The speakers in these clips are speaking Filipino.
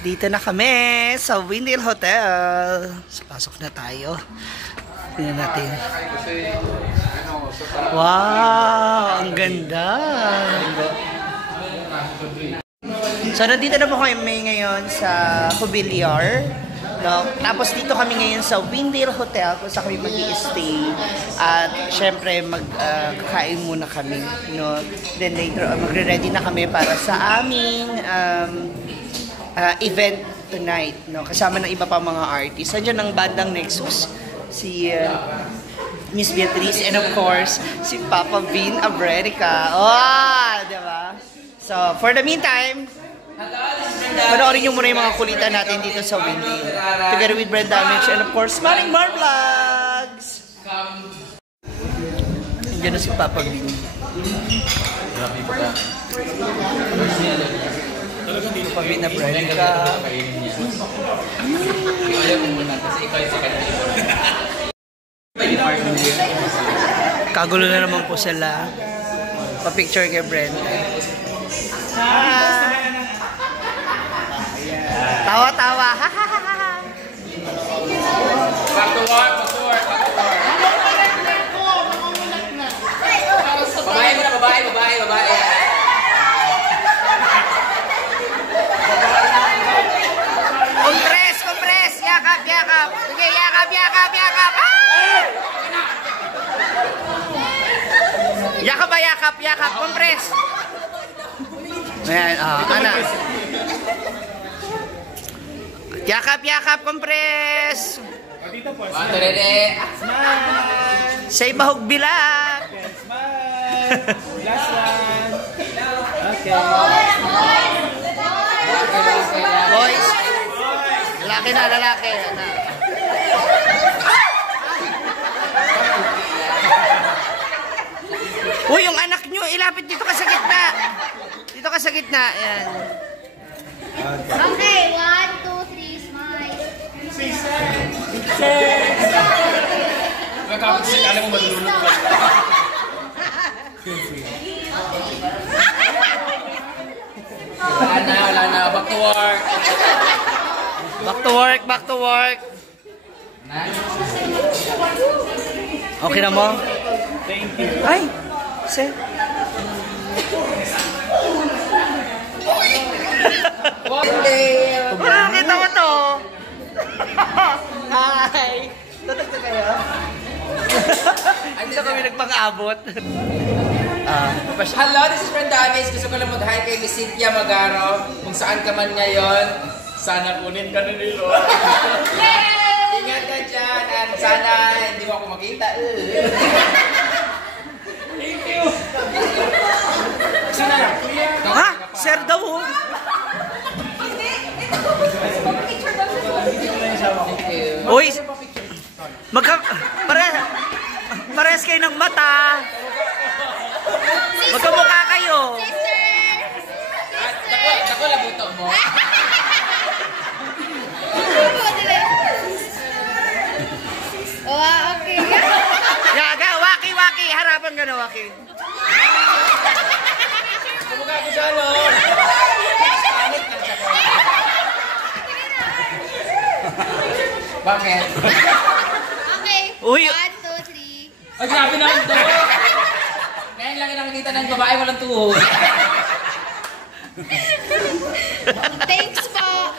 Dito na kami sa Windhill Hotel. So, pasok na tayo. Tingnan natin. Wow! Ang ganda! So, nandito na po kami ngayon sa Covillar. No? Tapos dito kami ngayon sa Windhill Hotel kung saan kami mag-i-stay. At syempre kakain muna kami. No? Then later magre-ready na kami para sa aming event tonight. No? Kasama ng iba pa mga artists. Nandiyan ang bandang Nexus. Si Miss Beatrice and of course si Papa Bean Abrerica. Oh, diba? So for the meantime, panoorin nyo muna yung mga kulitan natin dito sa Windhill. Together with Brand Damage and of course, Smiling Mar Vlogs! Diyan na si Papa Bean. Papa Bean Abrerica. Kagulo na naman po sila. Pa-picture kay Brenda. Tawa-tawa. Back to work. Babae mo na, babae. Kompres. Yakap. Sige, yakap. Yakap, kompres. Ayan, ana. Yakap, kompres. Bato rede. Say bahog bilat. Last one. Okay. Boys. Lalaki na. Uy, yung anak nyo, ilapit dito ka sa gitna. Ayan. Okay, 1, 2, 3, smile. Kapag sila mo malulunod ka. Wala na. Back to work. Okay na mo? Thank you. Ay, say. Kita mo to? Hi! Tatagta kayo? Dito kami nagpang-abot. Hello, this is Brand Damage. Gusto ko lang mag-hi kay Miss Cynthia Magaro. Kung saan ka man ngayon, sana kunin ka na nilo. Ingat ka dyan. And sana hindi mo ako makita. Thank you. Sana lang. Ha? Sir daw? Uy! Parehas kayo ng mata. Magkamukha kayo. Dako lang buto mo. Okay. Yaga, waki. Harapan ka na, waki. Kamukha ko siya, no? Pangit lang siya. Bakit? Okay. Uy. 1, 2, 3. Ay, grabe na ito. Ngayon lang yung nakikita ng babae walang tuhod. Thanks po.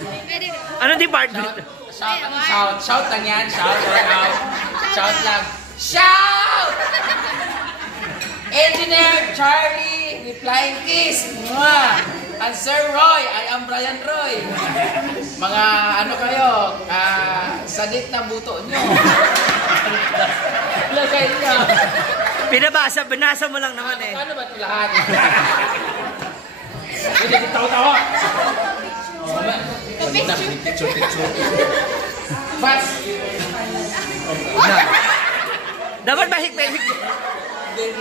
Ano department? Shout lang yan. Shout lang. Shout! Engineer Charlie with flying kiss. Mwah! And Sir Roy, I am Brian Roy. Mga ano kayo, sadit na buto nyo. Lagay nyo. Binasa mo lang naman eh. Paano ba ito lahat? Hindi, tawa-tawa. Picture. Bas! Dapat mahigpit. 1,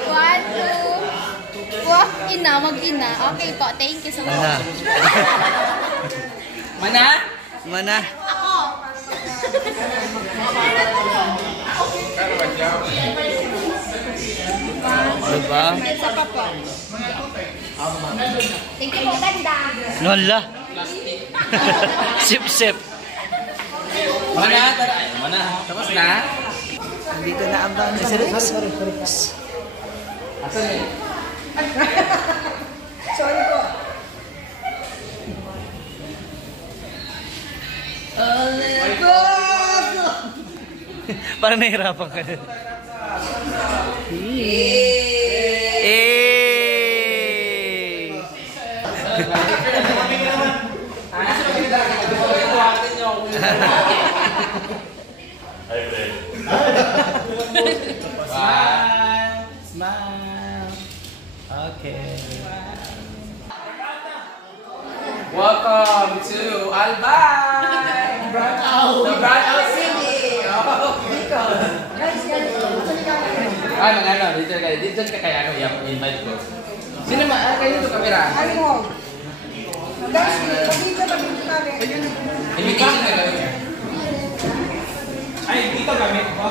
2. Walk ina, mag-ina. Okay po, thank you so much. Mana? Ako. Diba? Isa pa po. Thank you po, ganda. Nola. Plastic. Sip-sip. Mana? Tapos na? Dito na ang banda. Sorry. Asan eh? Sorry po. Parang nahirapan ka din. Smile. Okay. Welcome to Albay! The Brownout City! Oh, ay, mga ano, dito ka kaya ako i-invite ko. Sino kayo ito kamera? Invitation na gawin. Ay, dito gamit ko.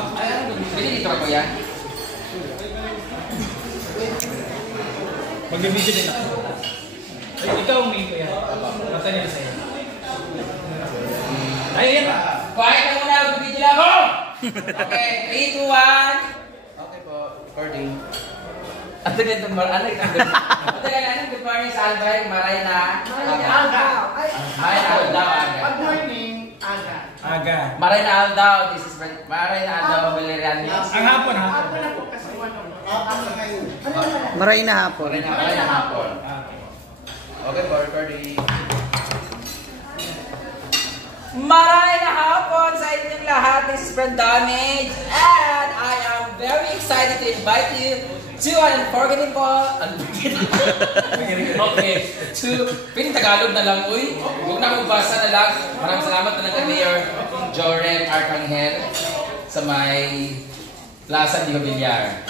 Pwede dito ako yan? Mag-video din ako. Ay, ikaw umihin ko yan. Mata nila sa'yo. Ay, yan. Quiet na muna, mag-video lang ako! Okay, 3, 2, 1. Okay po, recording. At ganito, good morning sa Albay, Maray na Aldaw. Good morning, Aga. Maray na Aldaw, this is Maray na Aldaw, Valerian. Ang hapon, ha? Maray na hapon. Maray na hapon. Okay po, recording. Maray na hapon sa inyong lahat. This is Brand Damage and I am very excited to invite you to an unforgettable okay, to piling Tagalog na lang, uy. Huwag na magbasa na lang. Maraming salamat na lang kay Mayor Jorem Arcangel sa may Plaza de Villar.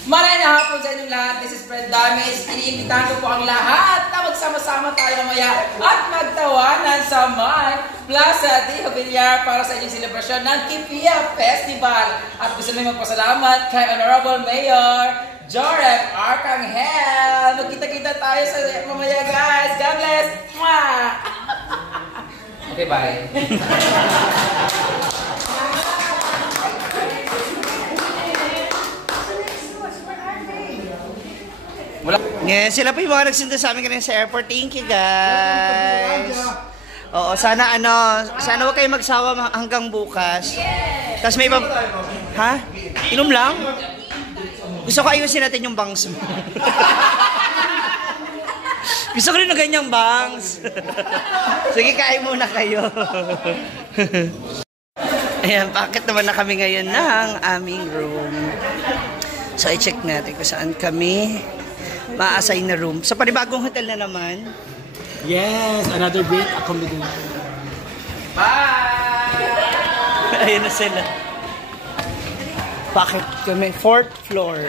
Maray na hapon sa inyong lahat. This is Fred Damage. Iniimbitahan ko po ang lahat na magsama-sama tayo mamaya at magtawanan sa may Plaza de Villar para sa inyong selebrasyon ng Kipiya Festival. At gusto namin magpasalamat kay Honorable Mayor Jorem Arcangel. Magkita-kita tayo sa mamaya, guys. God bless! Mwah! Okay, bye. Yes, sila po yung mga nagsinda sa amin kanina sa airport. Thank you, guys. Oo, sana huwag kayo magsawa hanggang bukas. Tapos may iba... Ha? Inom lang? Gusto ko ayusin natin yung bangs mo. Gusto ko rin na ganyang bangs. Sige, kain muna kayo. Ayan, packet naman na kami ngayon ng aming room. So, i-check natin kung saan kami ma-assign na room. Sa panibagong hotel na naman. Yes, another great accommodation. Bye! Ayan na sila. Bakit kami? 4th floor.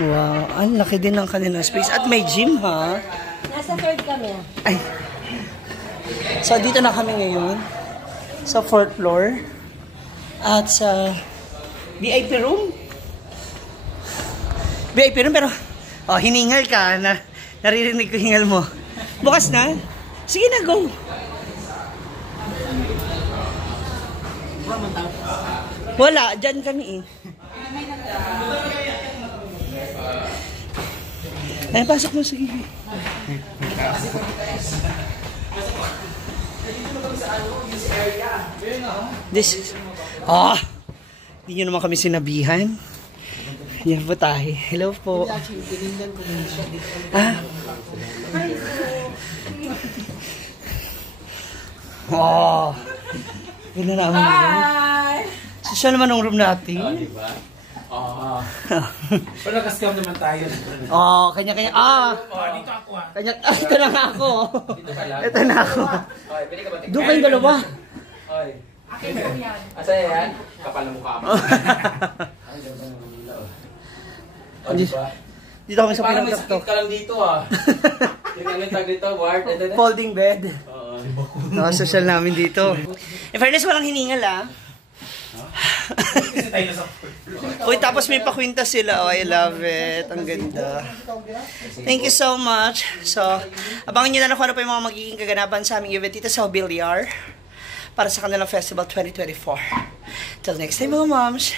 Wow, ang laki din ng kanilang space. At may gym, ha? Nasa 3rd kami. Ay. So, dito na kami ngayon. Sa 4th floor. At sa VIP room. VIP room, pero hiningal ka. Naririnig ko hingal mo. Bukas na? Sige na, go. Wala, dyan kami eh. Ay, pasok mo, sige. This is... hindi nyo naman kami sinabihan. Yan po tayo. Hello po. Ganda naman yun. Social naman ang room natin. Pero nakascam naman tayo. Kanya-kanya. Dito ako ha. Ito na nga ako. Ito na ako. Doon kayong dalawa. Asa yan? Kapal na mukha mo. Dito kami sa parang may pinag-laptop. sakit ka lang dito ah. Yung tag dito, ward. Folding bed. Social namin dito. In fairness, walang hiningal Uy, tapos may pakwinta sila. Oh, I love it. Ang ganda. Thank you so much. So, abangan nyo na kung ano pa yung mga magiging kaganapan sa aming event dito sa Villar para sa kanilang Festival 2024. Till next time, mga moms.